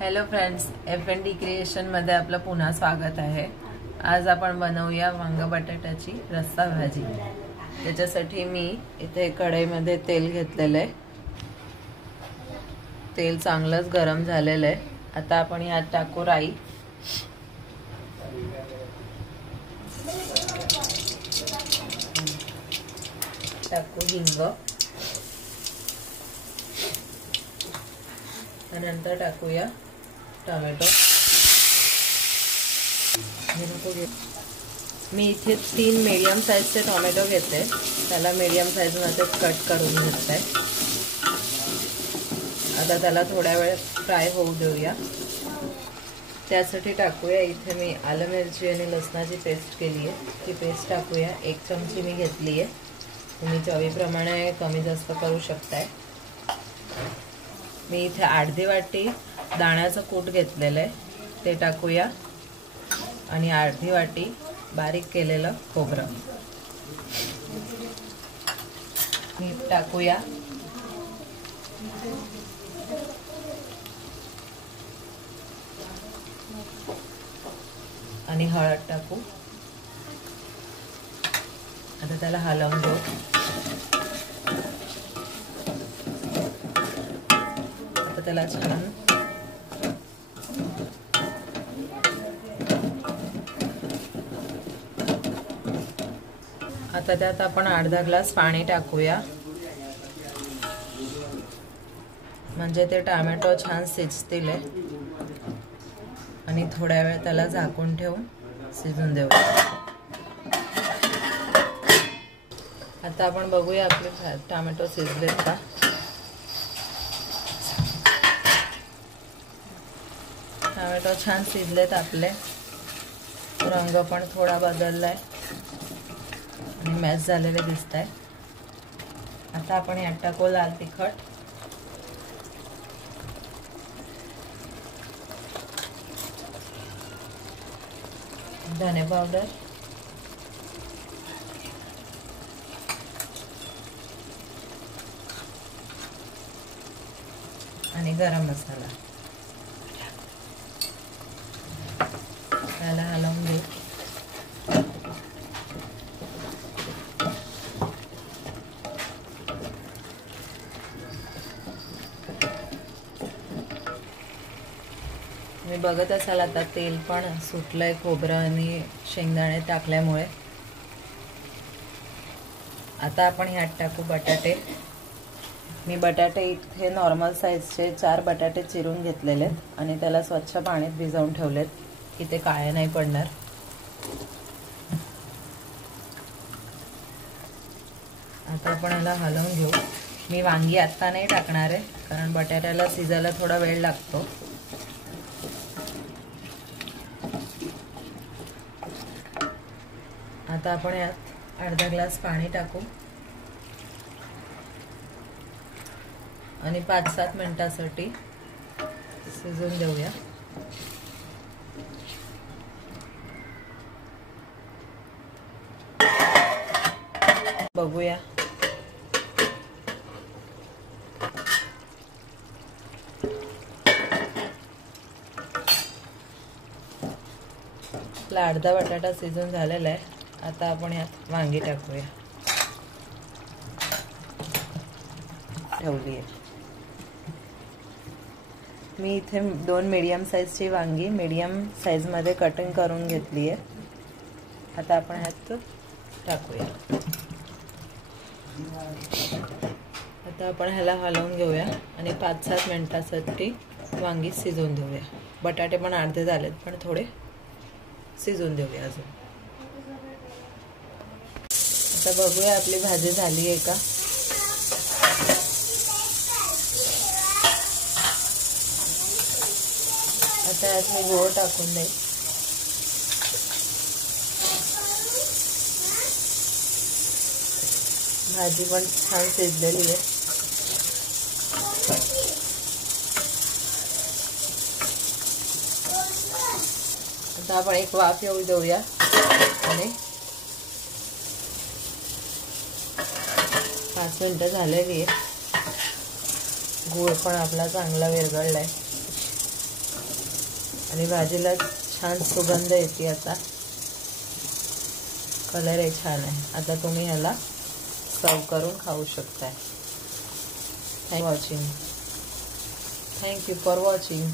Hello friends, FND creation मध्ये आपलं पुन्हा स्वागत आहे। आज आपण बनवूया वांग बटाट्याची रस्सा भाजी। त्याच्यासाठी मी इथे कढईमध्ये तेल घेतलेलं आहे। तेल चांगलंच गरम झालेलं आहे। आता आपण यात टाकू राई, टाकू हिंग, नंतर टाकूया टोमॅटो। मी इथे 3 मीडियम साइजचे टोमॅटो घेतले, त्याला मीडियम साइज मध्ये कट करून घेतले। आता त्याला थोडा वेळ फ्राय होऊ देऊया। त्यासाठी टाकूया इथे मी आलं मिरची आणि लसणाची पेस्ट केली आहे, ती पेस्ट टाकूया। 1 चमची मी घेतली आहे, तुम्ही चवीप्रमाणे कमी जास्त करू शकताय। मी इथे अर्धी वाटी दाण्याचं कूट घेतलेलं आहे, ते टाकूया आणि अर्धी वाटी बारीक केलेलं खोबरं मीठ टाकूया आणि हळद टाकू। आता त्याला हलवून घेऊ। आता त्याला छान आता त्यात आपण अर्धा ग्लास पाणी टाकूया, म्हणजे ते टोमॅटो छान शिजतील आणि थोड्या वेळ त्याला झाकून ठेवून शिजून देऊया। आता आपण बघूया आपले टोमॅटो शिजलेत का। टोमॅटो छान शिजलेत आपले, रंग पण थोडा बदललाय आणि मॅश झालेले दिसताय। आता आपण यात टाकू लाल तिखट, धने पावडर, आणि गरम मसाला। त्याला हलवून घेऊ। मी बघत असाल आता तेल पण सुटलंय खोबरं आणि शेंगदाणे टाकल्यामुळे। आता आपण ह्यात टाकू बटाटे। मी बटाटे इथे नॉर्मल साइजचे 4 बटाटे चिरून घेतलेले आणि त्याला स्वच्छ पाण्यात भिजवून ठेवलेत की ते काळे नाही पडणार। आता आपण याला हलवून घेऊ। मी वांगी आता नाही टाकणार आहे, कारण बटाट्याला शिजायला थोडा वेळ लागतो। आता आपण यात अर्धा ग्लास पाणी टाकू आणि 5-7 मिनिटांसाठी शिजून देऊया। बघूया आपला अर्धा बटाटा शिजून झालेला आहे। आता आपण यात वांगी टाकूया, ठेवली आहे मी इथे 2 मीडियम साइजची वांगी मीडियम साइज मध्ये कटिंग करून घेतली आहे। आता आपण ह्यात टाकूया। आता आपण ह्याला हलवून घेऊया आणि 5-7 मिनिटांसाठी वांगी शिजवून देऊया। बटाटे पण अर्धे झालेत, पण थोडे शिजवून देऊया अजून। आता बघूया आपली भाजी झाली आहे का। आता यात मी गोळ टाकून देईन। भाजी पण छान शिजलेली आहे। आता आपण एक वाफ येऊ देऊया आणि 5 मिनिटं झालेली आहे। गूळ पण आपला चांगला विरघळलाय। आणि भाजीला छान सुगंध येते. आता कलरही छान आहे. आता तुम्ही ह्याला सर्व करून खाऊ शकताय. Thank you for watching.